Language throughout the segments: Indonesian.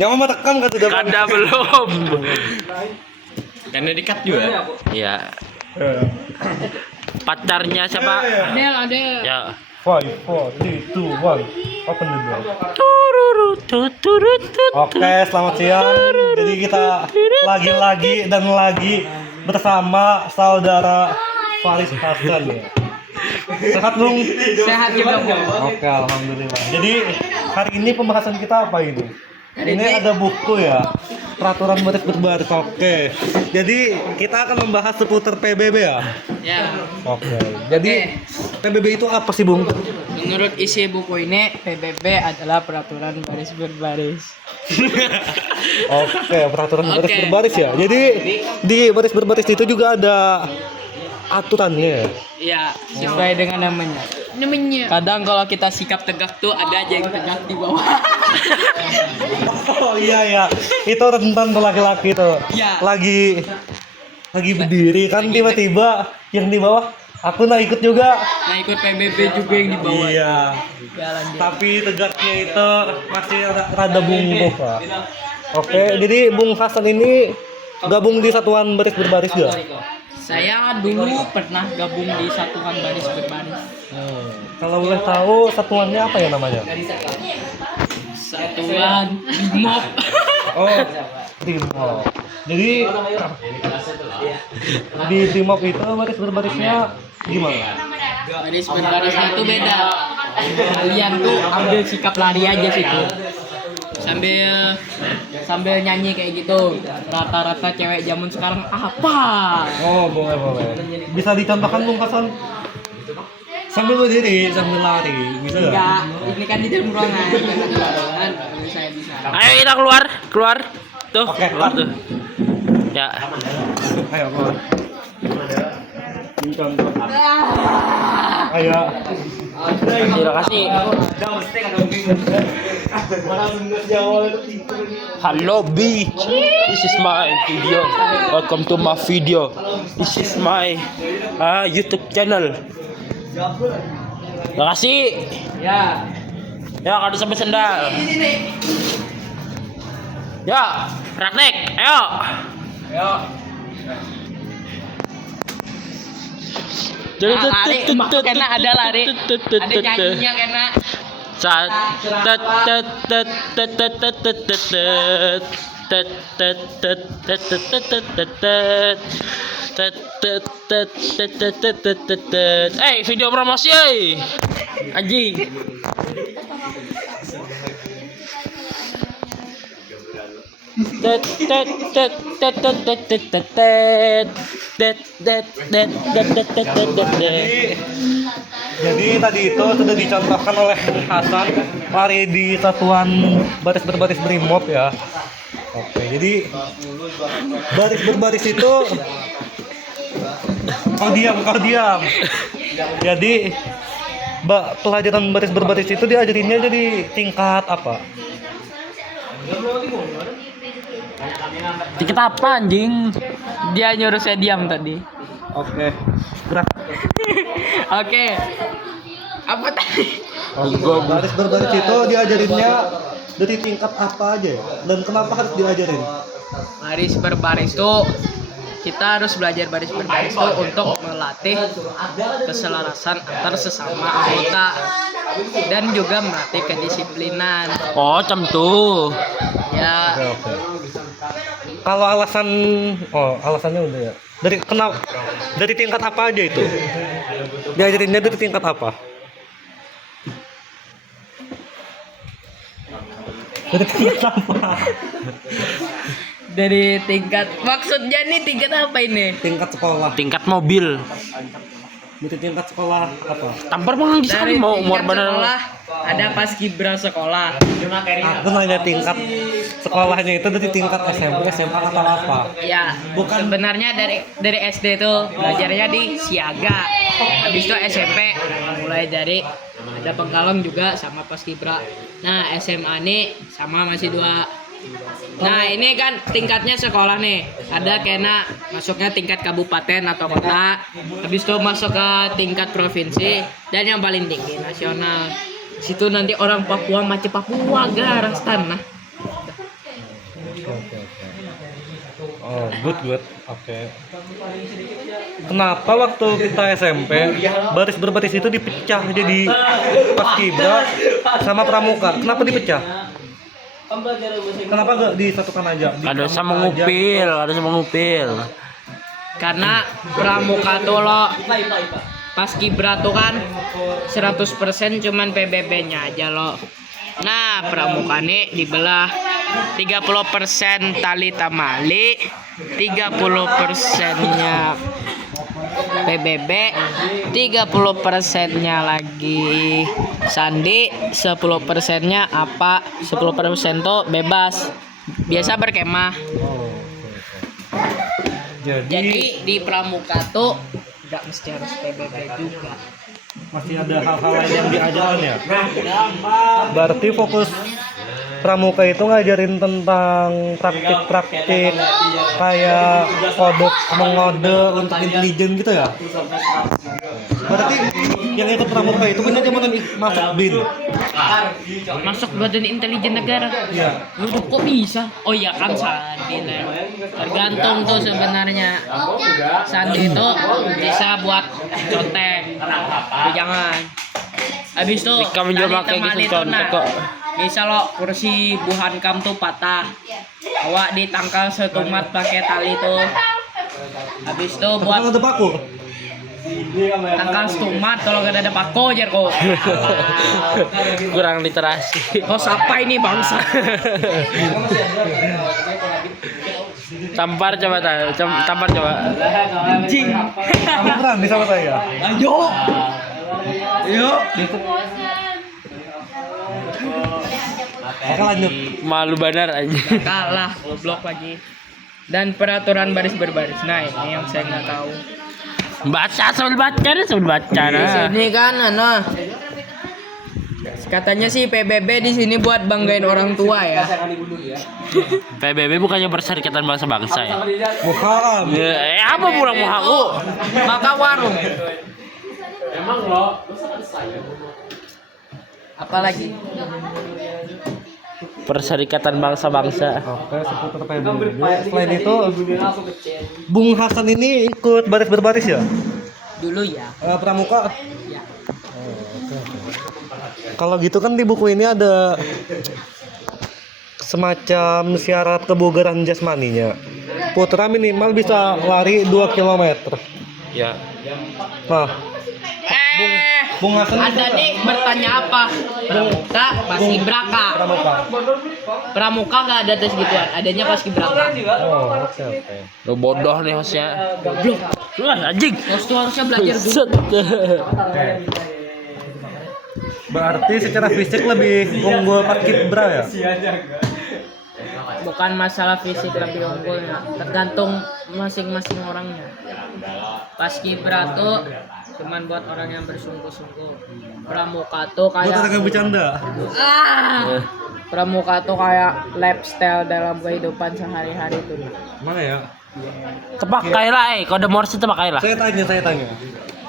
Yang mau rekam kan sudah. Kada belum. Karena dikat juga. Iya. Pacarnya siapa? Ada. Ya. 5, 4, 3, 2, 1. Open the door. Oke, selamat siang. Jadi kita lagi bersama saudara Faris Hasan ya. Sehat Bung? Sehat juga, Bung. Oke, alhamdulillah. Jadi hari ini pembahasan kita apa ini? Ini ada buku ya, peraturan baris berbaris. Oke. Jadi kita akan membahas seputar PBB ya. Ya. Oke. Jadi PBB itu apa sih Bung? Menurut isi buku ini, PBB adalah peraturan baris berbaris. Oke, peraturan baris Oke. berbaris ya. Jadi di baris berbaris itu juga ada aturannya. Iya, sesuai dengan namanya. Kadang kalau kita sikap tegak tuh ada aja yang tegak di bawah. Oh iya ya, itu tentang laki-laki tuh. Iya. Lagi berdiri kan tiba-tiba yang di bawah aku nak ikut juga. Nah, ikut PBB juga yang di bawah. Iya. Jalan dia. Tapi tegaknya itu masih rada bungkuk Pak. Oke, jadi Bung Hasan ini gabung di satuan baris berbaris ya? Saya dulu pernah gabung di satuan baris berbaris. Kalau boleh tahu satuannya apa ya namanya? Satuan BIMOB. Oh, Brimob. Jadi di Brimob itu baris berbarisnya gimana? Baris berbarisnya itu beda. Kalian tuh ambil sikap lari aja situ. Sambil nyanyi kayak gitu. Rata-rata cewek zaman sekarang apa? Oh, boleh. Bisa dicontohkan Bung Hasan? Sambil berdiri, sambil lari, bisa nggak? Enggak, ini kan di dalam ruangan. Saya bisa. Ayo kita keluar. Tuh, Oke. keluar tuh. Ya. Ayo keluar. Dicontoh. Ayo. Terima kasih. Hello beach. This is my video. Welcome to my video. This is my YouTube channel. Terima kasih. Ya. Ya, kado sampai sendal. Ya, praktek. Ayo. Lari, emak kena ada lari. Ada nyanyinya kena. Video promosi anjing. Jadi tadi itu sudah dicontohkan oleh Hasan lari di satuan baris berbaris Brimob ya. Oke, jadi baris berbaris itu kau diam. Jadi pelajaran baris berbaris itu diajarinnya jadi tingkat apa? Dikit apa anjing? Dia nyuruh saya diam tadi. Oke. Gerak. Oke. Apa tadi? Baris berbaris itu diajarinnya dari tingkat apa aja ya? Dan kenapa harus diajarin? Baris berbaris tuh kita harus belajar baris berbaris tuh untuk melatih keselarasan antar sesama anggota dan juga melatih kedisiplinan. Oh, macam tuh. Ya, Oke. Kalau alasannya udah ya. Dari tingkat apa aja itu? Diajarinnya dari tingkat apa? Dari tingkat apa? dari tingkat maksudnya nih tingkat apa ini? Tingkat sekolah. Tingkat mobil. Dari tingkat sekolah apa? Tampar banget sekali Dari mau tingkat umur bener. sekolah ada paskibra sekolah. Aku nanya tingkat sekolahnya itu dari tingkat SMP, SMA atau apa? Ya, Bukan. sebenarnya dari SD tuh belajarnya di siaga. Habis itu SMP mulai dari ada penggalang juga sama paskibra. Nah, SMA nih sama masih dua. Nah, ini kan tingkatnya sekolah nih. Ada kena masuknya tingkat kabupaten atau kota. Habis itu masuk ke tingkat provinsi dan yang paling tinggi nasional. Situ nanti orang Papua macam Papua garang tanah. Good. Oke. Kenapa waktu kita SMP baris berbaris itu dipecah jadi Paskibra sama Pramuka? Kenapa dipecah? Kenapa gak disatukan aja? Ada sama ngupil. Karena pramuka tuh lo Paskibra tuh kan 100% cuman PBB-nya aja lo. Nah, pramuka nih dibelah 30% tali tamali, 30%-nya PBB, 30%-nya lagi sandi, 10%-nya apa? 10% tuh bebas. Biasa berkemah. Jadi di pramuka tuh nggak mesti harus PBB juga. Masih ada hal-hal lain yang diajarin ya? Berarti fokus Pramuka itu ngajarin tentang praktik-praktik kayak kodok mengode untuk intelijen gitu ya? Berarti yang ikut Pramuka itu kan cuma masuk BIN? Masuk Badan Intelijen Negara. Iya. Udah kok bisa? Oh iya kan sandi lah. Tergantung tuh sebenarnya. Sandi itu bisa buat contek. Tapi jangan. Habis itu Kamu juga tali pakai temali gitu tuh, nah, kok. misal lo kursi buhan kam tuh patah. Awak ditangkal setumat pakai tali tuh. Habis itu buat Bukan ada paku? tangkal setumat kalau gak ada pako aja kok. Kurang literasi. Kok siapa ini bangsa? Tampar coba. Anjing. Kamu berani sama saya? Ayo. Oke, lanjut. Malu benar aja. Kalah goblok lagi. Dan peraturan baris berbaris. Nah, ini yang saya nggak tahu. Sambil baca. Di sini kan katanya sih PBB di sini buat banggain orang tua ya. PBB bukannya Perserikatan Bangsa-Bangsa ya? Bukan. Apa pulang mau aku? Maka warung. Apalagi? Perserikatan Bangsa-Bangsa. Oke, seputar PBB. Selain itu, Bung Hasan ini ikut baris berbaris ya? Dulu ya. Pramuka. Ya. Kalau gitu kan di buku ini ada semacam syarat kebugaran jasmaninya. Putra minimal bisa lari 2 km. Ya. Nah, Bung Hasan Anda nih bertanya apa? Pramuka, Paskibraka. Pramuka. Pramuka nggak ada tes gituan, adanya Paskibraka. Oh, oke. Lo bodoh nih hostnya. Goblok. Wah, anjing. Terus tuh harusnya belajar dulu. Set. Berarti secara fisik lebih unggul Paskibra ya? Bukan masalah fisik lebih unggulnya, tergantung masing-masing orangnya. Paskibra tuh cuman buat orang yang bersungguh-sungguh. Pramuka tuh Buat orang kayak yang bercanda. Pramuka tuh kayak lifestyle dalam kehidupan sehari-hari tuh. Mana ya? Tepakailah kode Morse tepakailah. Saya tanya.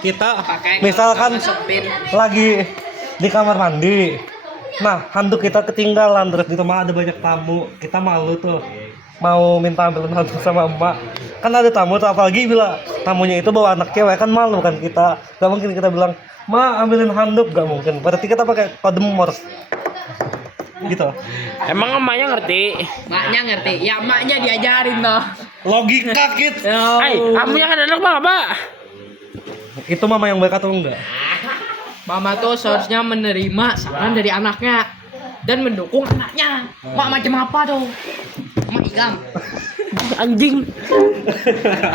Kita Pakai misalkan sepin. lagi di kamar mandi. Nah, handuk kita ketinggalan terus di rumah ada banyak tamu. Kita malu tuh. Mau minta ambilin handuk sama emak. Kan ada tamu tuh, apalagi bila tamunya itu bawa anak cewek, kan malu kan kita. Gak mungkin kita bilang, "Ma, ambilin handuk." Gak mungkin. Berarti kita pakai kode Morse. Gitu. Emang emaknya ngerti? Maknya ngerti. Ya maknya diajarin toh. Logika gitu. Kamu yang ada anak Pak. Itu mama yang baik atau enggak? Mama tuh seharusnya menerima saran dari anaknya dan mendukung anaknya. Mak macam apa tuh? Mak ikam.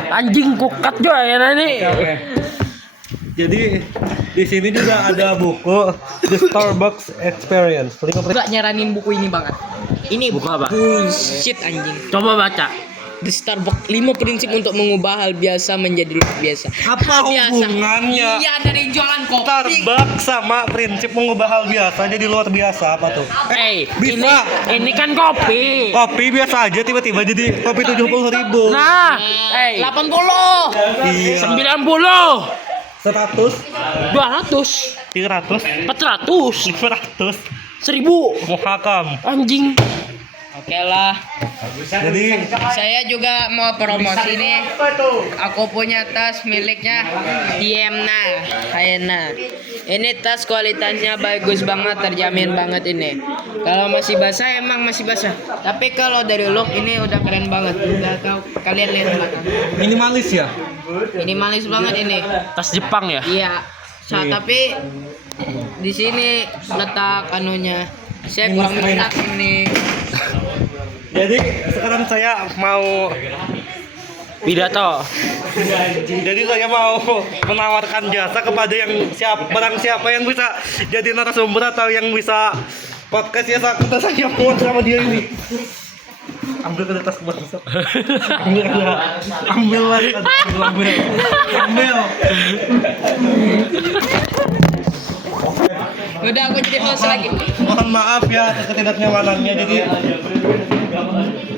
Anjing kukat juga ya nih. Oke. Jadi di sini juga ada buku The Starbucks Experience. Gak nyaranin buku ini banget. Ini Buku apa? bullshit anjing. Coba baca. The Starbucks 5 prinsip untuk mengubah hal biasa menjadi luar biasa. Apa Hal biasa. hubungannya Iya dari jualan kopi. Starbucks sama prinsip mengubah hal biasa jadi luar biasa apa tuh? Bisa. Ini kan kopi. Kopi biasa aja tiba-tiba jadi kopi 70.000. Nah, 80. Iya. 90, 100, 200, 300, 400, 500. 1000. Muhakam. Anjing. Oke lah. Jadi Saya juga mau promosi nih. Aku punya tas miliknya Diemna, Hayena. Ini tas kualitasnya bagus banget, terjamin banget ini. Kalau masih basah emang masih basah. Tapi kalau dari look ini udah keren banget. Udah tahu kalian lihat belakang. minimalis ya. Minimalis banget ini. Tas Jepang ya? Iya. Tapi di sini letak anunya. Saya kurang minat ini. Jadi sekarang saya mau Pidato. jadi saya mau menawarkan jasa kepada barang siapa yang bisa jadi narasumber atau yang bisa podcast ya saya mau sama dia ini. Ambil ke atas bangsa. Ambil lagi. Ambil. Udah aku jadi host lagi. Mohon maaf ya atas ketidaknyamanannya. Jadi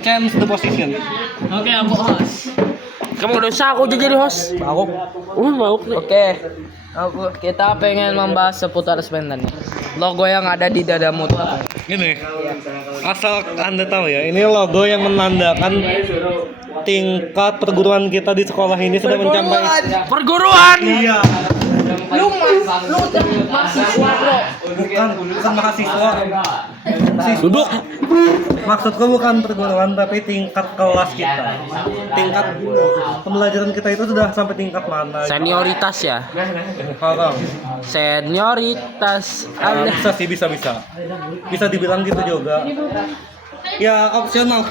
change the position. Oke, aku host. Kamu udah usah aku jadi host. Mau. Mau. Oke. Kita pengen membahas seputar sebenarnya. Logo yang ada di dadamu tuh apa? Gini, asal Anda tahu ya, ini logo yang menandakan tingkat perguruan kita di sekolah ini sudah mencapai. Perguruan. Iya, Lu mahasiswa bro. bukan mahasiswa. Duduk. Maksudku bukan perguruan tapi tingkat kelas kita. Tingkat pembelajaran kita itu sudah sampai tingkat mana? Senioritas ya. Haram. Senioritas. Bisa sih, bisa. Bisa dibilang gitu juga. Ya opsional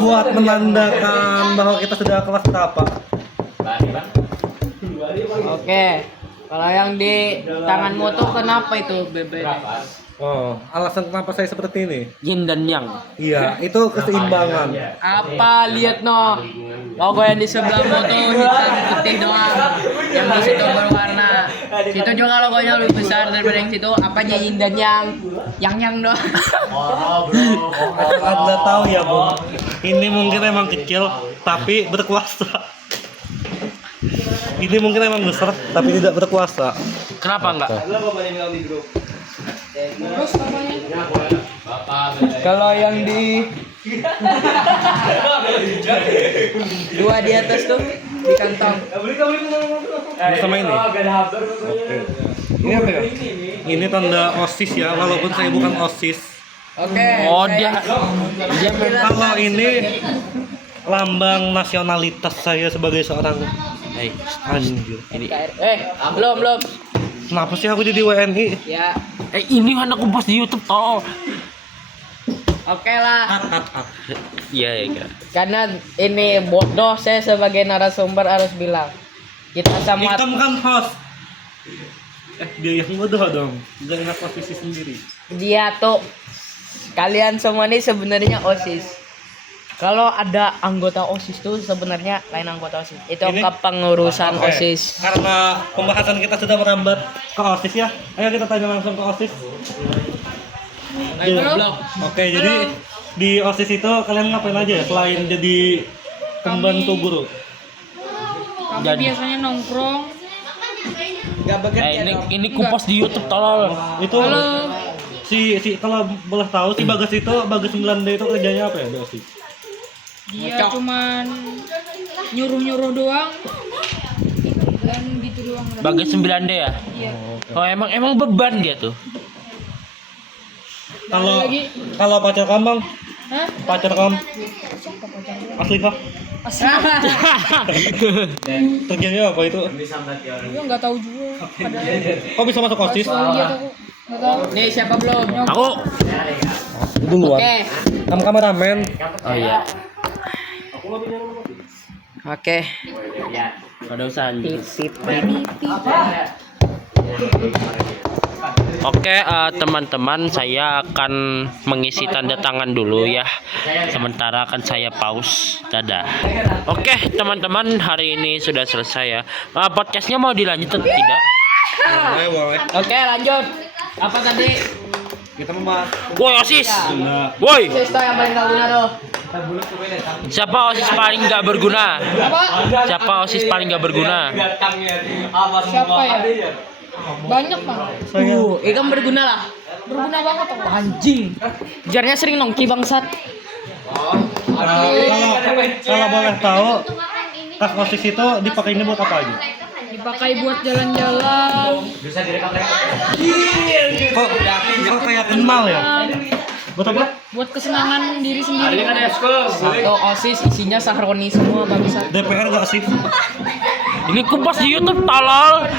buat menandakan bahwa kita sudah kelas berapa. Oke. Kalau yang di tanganmu tuh kenapa itu bebe? Oh, alasan kenapa saya seperti ini? Yin dan yang. Iya, itu keseimbangan. Apa lihat no? Logo yang di sebelahmu tuh hitam putih doang. Yang di situ berwarna. Situ juga logonya lebih besar daripada yang situ. Apanya yin dan yang doang. Anda tahu ya, Bung. Ini mungkin emang kecil tapi berkuasa. Ini mungkin emang besar tapi tidak berkuasa. Kenapa enggak? Kalau yang di dua di atas tuh di kantong. Ini sama ini. Oke. Ini apa ya? Ini tanda OSIS ya, walaupun saya bukan OSIS. Oke. Oh, saya- Kalau ini lambang nasionalitas saya sebagai seorang anjir. Ini. belum. Kenapa sih aku jadi WNI? Ya. Ini kan aku post di YouTube toh. Oke lah. Iya, iya. Karena ini bodoh, saya sebagai narasumber harus bilang. Kita sama Ikam kan host. Dia yang bodoh dong. Gak ingat posisi sendiri. dia tuh kalian semua ini sebenarnya OSIS. Kalau ada anggota OSIS tuh sebenarnya lain anggota OSIS. Itu Ini- kepengurusan Oke. OSIS. Karena pembahasan kita sudah merambat ke OSIS ya. Ayo kita tanya langsung ke OSIS. Oke, jadi di OSIS itu kalian ngapain aja ya selain jadi pembantu guru? Kami biasanya nongkrong. Gak bekerja Ini ku post di YouTube tolol. Itu si kalau boleh tahu si Bagas 9D itu kerjanya apa ya di OSIS? Dia cuman nyuruh-nyuruh doang. Dan gitu doang. Bagai 9D ya? Iya. Oh, emang beban dia tuh. Kalau pacar kamu, Bang? Hah? Pacar kamu asli kah? Asli. Kerjanya apa itu? Gue nggak tahu juga. Ada. Kok bisa masuk OSIS? Tahu dia tuh. Nggak tahu. Nih siapa belum? Aku. Duluan. Oke. Kamu kameramen. Oh iya. Oke. Ada usaha anjing. Sip. Oke, teman-teman, saya akan mengisi tanda tangan dulu ya. Sementara akan saya pause. Dadah. Oke, teman-teman, hari ini sudah selesai ya. Podcastnya mau dilanjut atau tidak? Boleh. Oke, lanjut. Apa tadi? Kita membahas. Woi OSIS, woi, Sisto yang paling gak guna tuh. siapa OSIS paling nggak berguna? Apa? Siapa OSIS paling nggak berguna? Siapa ya? Banyak bang. Ikan berguna lah. Berguna banget tuh. Anjing. Jarnya sering nongki bangsat. Kalau boleh tahu, tas OSIS itu dipakainya buat apa aja? Dipakai buat jalan-jalan. Kok kayak kenal ya? Buat apa? Buat kesenangan diri sendiri. Satu OSIS isinya sahroni semua bangsat. DPR gak sih? Ini kupas di YouTube talal.